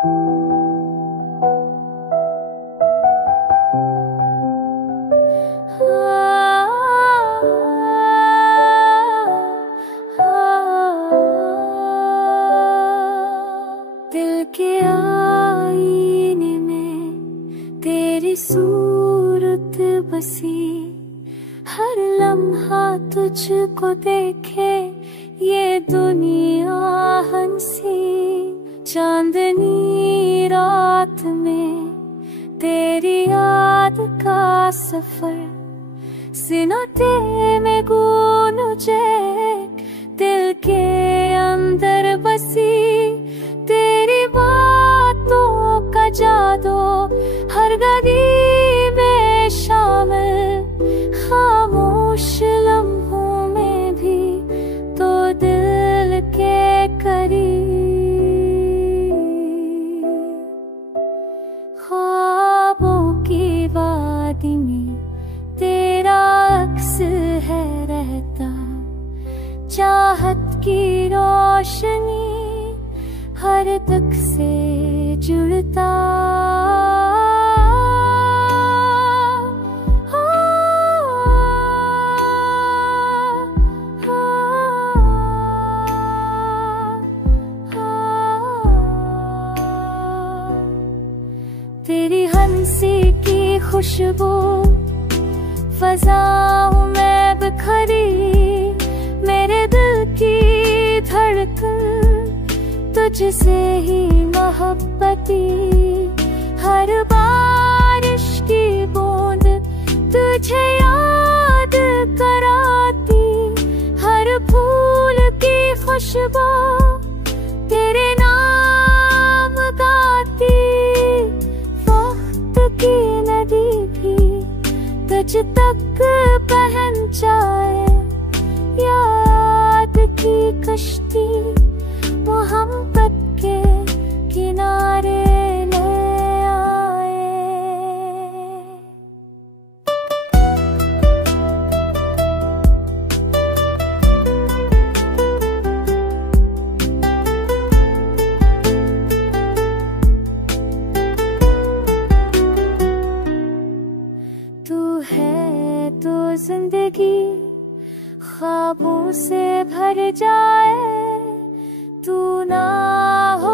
दिल के आईने में तेरी सूरत बसी, हर लम्हा तुझको देखे ये दुनिया हंसी। चांदनी रात में तेरी याद का सफर, सिनोटे में गूंजे दिल के अंदर बसी। तेरी बातों का जादू हर गली में शामिल, खामोश लम्हों में भी तो दिल के करीब। ख्वाबों की वादी में तेरा अक्स है रहता, चाहत की रोशनी हर तक से जुड़ता। तेरी हंसी की खुशबू फज़ाओं में बिखरी, मेरे दिल की धड़कन तुझसे ही मोहब्बती। हर बारिश की बूंद तुझे याद कराती, हर फूल की खुशबू तेरे नाम गाती। वक्त की नदी भी तुझ तक पहुंच जाए, याद की कश्ती मोहब्बत के किनारे ले आए। तू है तो जिंदगी ख्वाबों से भर जाए, तू ना हो